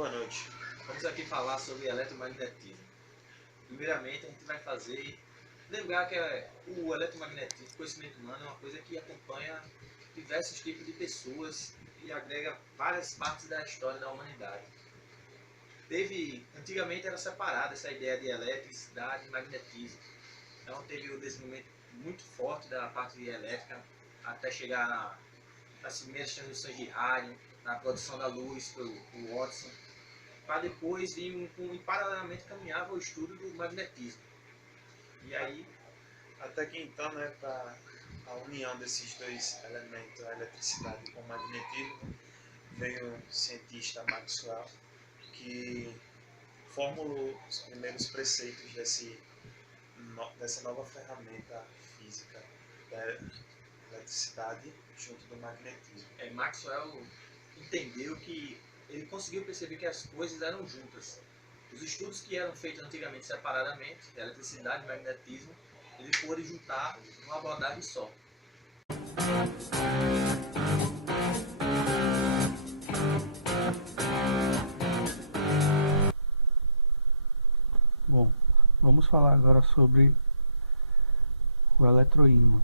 Boa noite. Vamos aqui falar sobre eletromagnetismo. Primeiramente, a gente vai lembrar que o eletromagnetismo, o conhecimento humano, é uma coisa que acompanha diversos tipos de pessoas e agrega várias partes da história da humanidade. Antigamente era separada essa ideia de eletricidade e magnetismo. Então teve o desenvolvimento muito forte da parte elétrica até chegar nas primeiras transmissões de rádio, na produção da luz pelo Watson, para depois e paralelamente caminhava o estudo do magnetismo. E aí, até que então, né, para a união desses dois elementos, a eletricidade com o magnetismo, veio o cientista Maxwell, que formulou os primeiros preceitos dessa nova ferramenta física da eletricidade junto do magnetismo. Maxwell entendeu que ele conseguiu perceber que as coisas eram juntas. Os estudos que eram feitos antigamente separadamente, eletricidade e magnetismo, ele pôde juntar numa abordagem só. Bom, vamos falar agora sobre o eletroímã.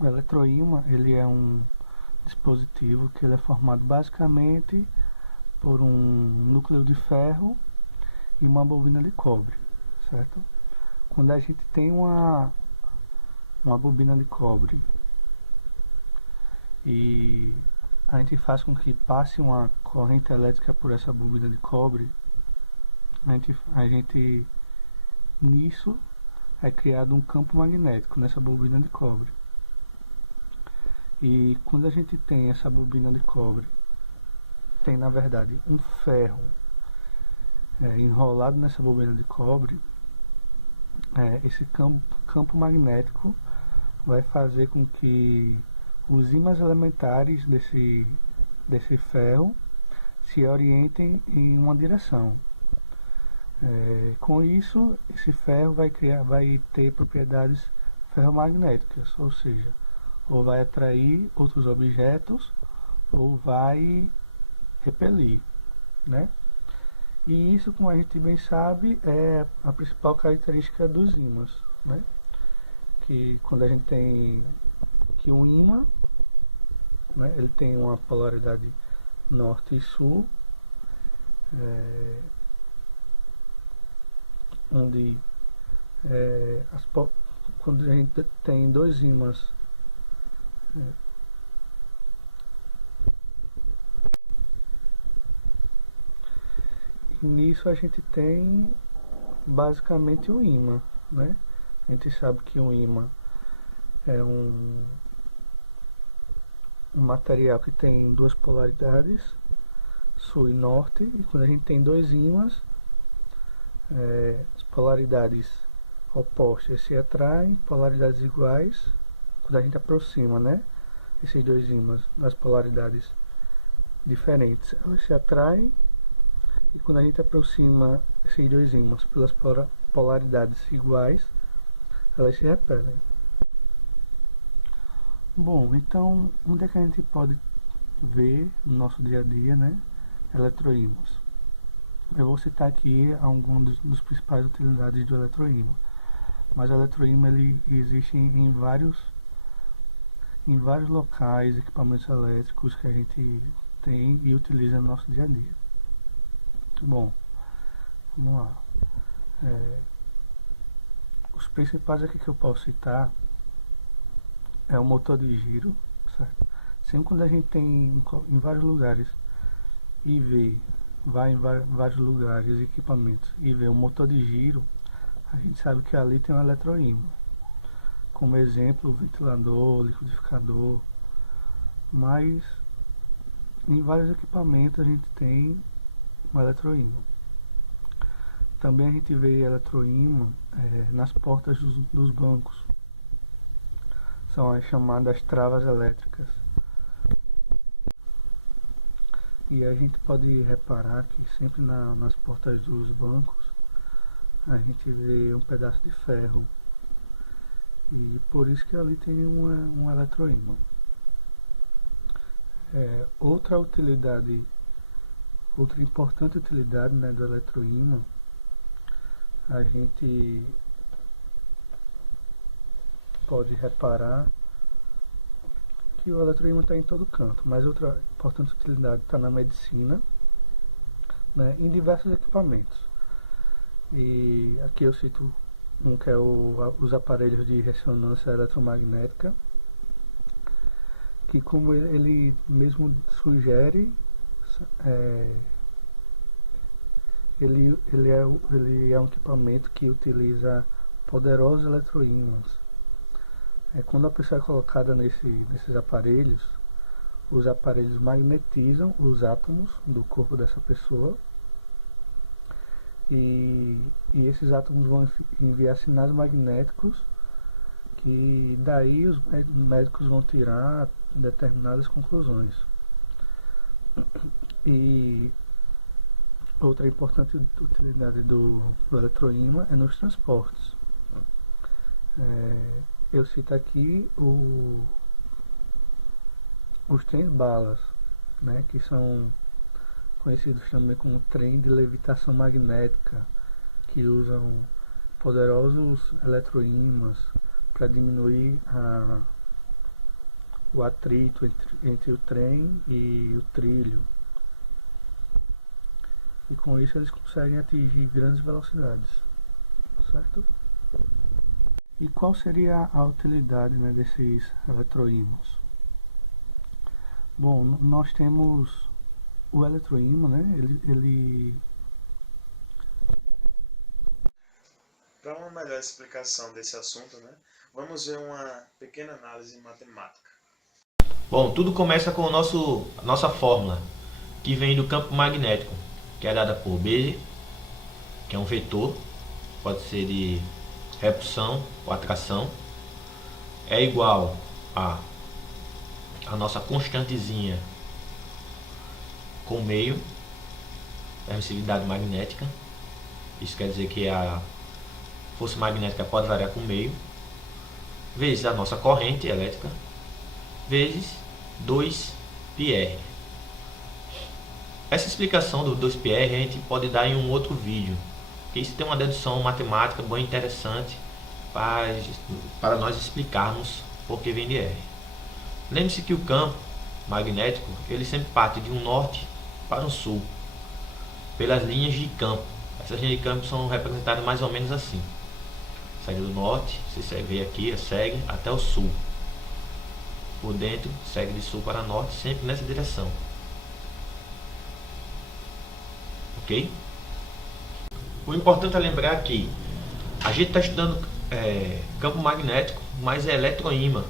O eletroímã, ele é um dispositivo que ele é formado basicamente por um núcleo de ferro e uma bobina de cobre, certo? Quando a gente tem uma bobina de cobre e a gente faz com que passe uma corrente elétrica por essa bobina de cobre, a gente nisso é criado um campo magnético nessa bobina de cobre. E quando a gente tem essa bobina de cobre, tem na verdade um ferro enrolado nessa bobina de cobre, esse campo magnético vai fazer com que os ímãs elementares desse ferro se orientem em uma direção. Com isso, esse ferro vai ter propriedades ferromagnéticas, ou seja, ou vai atrair outros objetos ou vai repelir, né? E isso, como a gente bem sabe, é a principal característica dos ímãs, né? Que quando a gente tem que um ímã, né, ele tem uma polaridade norte e sul, onde quando a gente tem dois ímãs e nisso a gente tem basicamente o ímã, né? A gente sabe que o ímã é um material que tem duas polaridades, sul e norte, e quando a gente tem dois ímãs, as polaridades opostas se atraem, polaridades iguais, quando a gente aproxima, né, esses dois ímãs das polaridades diferentes, elas se atraem, e quando a gente aproxima esses dois ímãs pelas polaridades iguais, elas se repelem. Bom, então onde é que a gente pode ver no nosso dia a dia, né, eletroímãs? Eu vou citar aqui alguns dos principais utilidades do eletroímã. Mas o eletroímã ele existe em vários locais, equipamentos elétricos que a gente tem e utiliza no nosso dia a dia. Bom, vamos lá. Os principais aqui que eu posso citar é o motor de giro, certo? Sempre quando a gente tem em vários lugares e vai em vários lugares, equipamentos, e vê um motor de giro, a gente sabe que ali tem um eletroímã. Como exemplo, o ventilador, o liquidificador, mas em vários equipamentos a gente tem um eletroímã. Também a gente vê eletroímã nas portas dos bancos. São as chamadas travas elétricas. E a gente pode reparar que sempre nas portas dos bancos a gente vê um pedaço de ferro. E por isso que ali tem um eletroímã. Outra utilidade outra importante utilidade, né, do eletroímã, a gente pode reparar que o eletroímã está em todo canto, mas outra importante utilidade está na medicina, né, em diversos equipamentos. E aqui eu cito um que é os aparelhos de ressonância eletromagnética, que, como ele mesmo sugere, ele é um equipamento que utiliza poderosos eletroímãs. Quando a pessoa é colocada nesses aparelhos, os aparelhos magnetizam os átomos do corpo dessa pessoa, e esses átomos vão enviar sinais magnéticos, que daí os médicos vão tirar determinadas conclusões. E outra importante utilidade do eletroímã é nos transportes. Eu cito aqui os trens-balas, né, que são conhecidos também como trem de levitação magnética, que usam poderosos eletroímãs para diminuir o atrito entre o trem e o trilho. E com isso eles conseguem atingir grandes velocidades, certo? E qual seria a utilidade, né, desses eletroímãs? Bom, nós temos o eletroímã, né? Para uma melhor explicação desse assunto, né, vamos ver uma pequena análise matemática. Bom, tudo começa com a nossa fórmula, que vem do campo magnético, que é dada por B, que é um vetor, pode ser de repulsão ou atração, é igual a nossa constantezinha com meio, permissividade magnética. Isso quer dizer que a força magnética pode variar com meio, vezes a nossa corrente elétrica, vezes 2πr. Essa explicação do 2πr a gente pode dar em um outro vídeo, porque isso tem uma dedução matemática bem interessante para nós explicarmos por que vem de R. Lembre-se que o campo magnético ele sempre parte de um norte para um sul, pelas linhas de campo. Essas linhas de campo são representadas mais ou menos assim. Segue do norte, você vê aqui, segue até o sul. Por dentro, segue de sul para norte, sempre nessa direção. Ok? O importante é lembrar que a gente está estudando campo magnético, mas é eletroímã.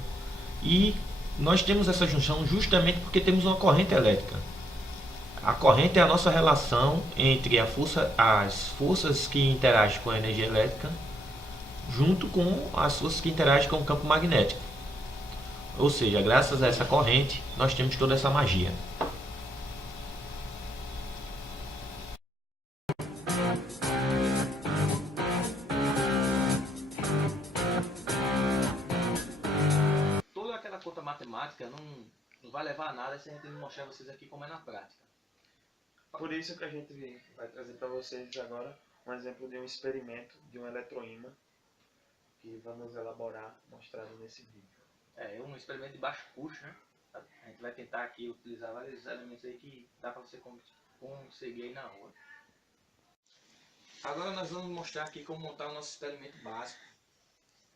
E nós temos essa junção justamente porque temos uma corrente elétrica. A corrente é a nossa relação entre as forças que interagem com a energia elétrica junto com as forças que interagem com o campo magnético. Ou seja, graças a essa corrente, nós temos toda essa magia. Toda aquela conta matemática não vai levar a nada se a gente não mostrar a vocês aqui como é na prática. Por isso que a gente vai trazer para vocês agora um exemplo de um experimento de um eletroímã que vamos elaborar, mostrado nesse vídeo. É um experimento de baixo custo, né? A gente vai tentar aqui utilizar vários elementos aí que dá para você conseguir aí na hora. Agora nós vamos mostrar aqui como montar o nosso experimento básico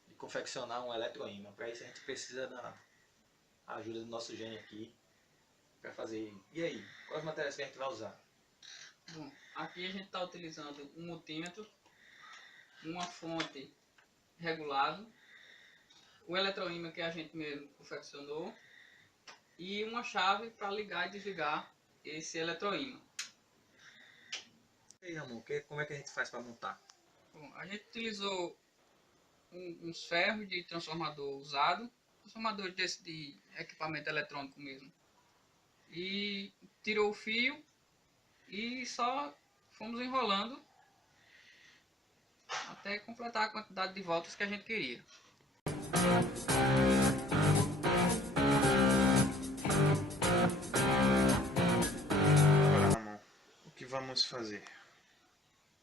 de confeccionar um eletroímã. Para isso a gente precisa da ajuda do nosso gênio aqui para fazer. E aí, quais matérias que a gente vai usar? Bom, aqui a gente está utilizando um multímetro, uma fonte regulado, o eletroímã que a gente mesmo confeccionou e uma chave para ligar e desligar esse eletroímã. E aí, Ramon, como é que a gente faz para montar? Bom, a gente utilizou uns ferros de transformador usado, transformador desse de equipamento eletrônico mesmo, e tirou o fio e só fomos enrolando até completar a quantidade de voltas que a gente queria. Agora, Ramon, o que vamos fazer?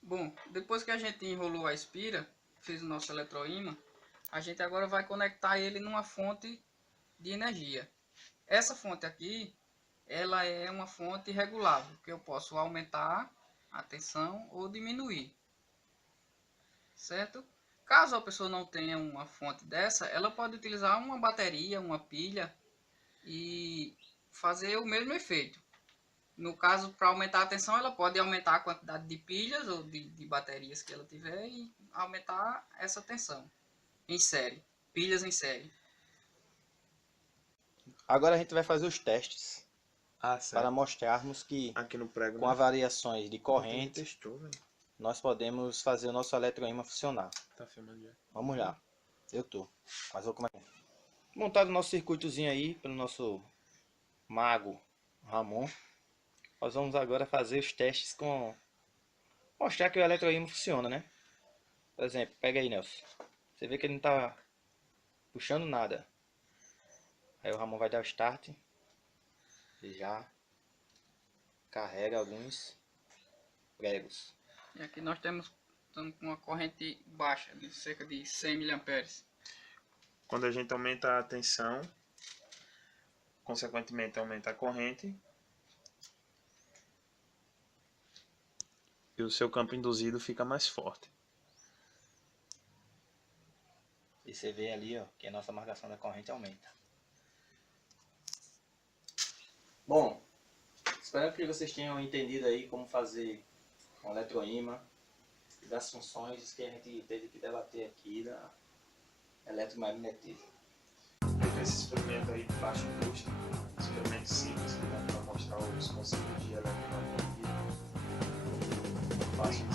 Bom, depois que a gente enrolou a espira, fez o nosso eletroímã, a gente agora vai conectar ele numa fonte de energia. Essa fonte aqui, ela é uma fonte regulável, que eu posso aumentar a tensão ou diminuir, certo? Caso a pessoa não tenha uma fonte dessa, ela pode utilizar uma bateria, uma pilha e fazer o mesmo efeito. No caso, para aumentar a tensão, ela pode aumentar a quantidade de pilhas ou de baterias que ela tiver e aumentar essa tensão em série, pilhas em série. Agora a gente vai fazer os testes Ah, para certo. mostrarmos que Aqui no prego, com né? as variações de corrente Testou, velho. nós podemos fazer o nosso eletroímã funcionar. Tá filmando já. Vamos lá. Eu tô. Mas vou começar. Montado o nosso circuitozinho aí pelo nosso mago Ramon. Nós vamos agora fazer os testes com... mostrar que o eletroímã funciona, né? Por exemplo, pega aí, Nelson. Você vê que ele não tá puxando nada. Aí o Ramon vai dar o start. E já carrega alguns pregos. E aqui nós estamos com uma corrente baixa, de cerca de 100 mA. Quando a gente aumenta a tensão, consequentemente aumenta a corrente. E o seu campo induzido fica mais forte. E você vê ali, ó, que a nossa marcação da corrente aumenta. Bom, espero que vocês tenham entendido aí como fazer um eletroímã e das funções que a gente teve que debater aqui da eletromagnetismo. Feito esse experimento aí de baixo custo, experimento simples, que dá para mostrar os conceitos de eletromagnetismo. Fácil de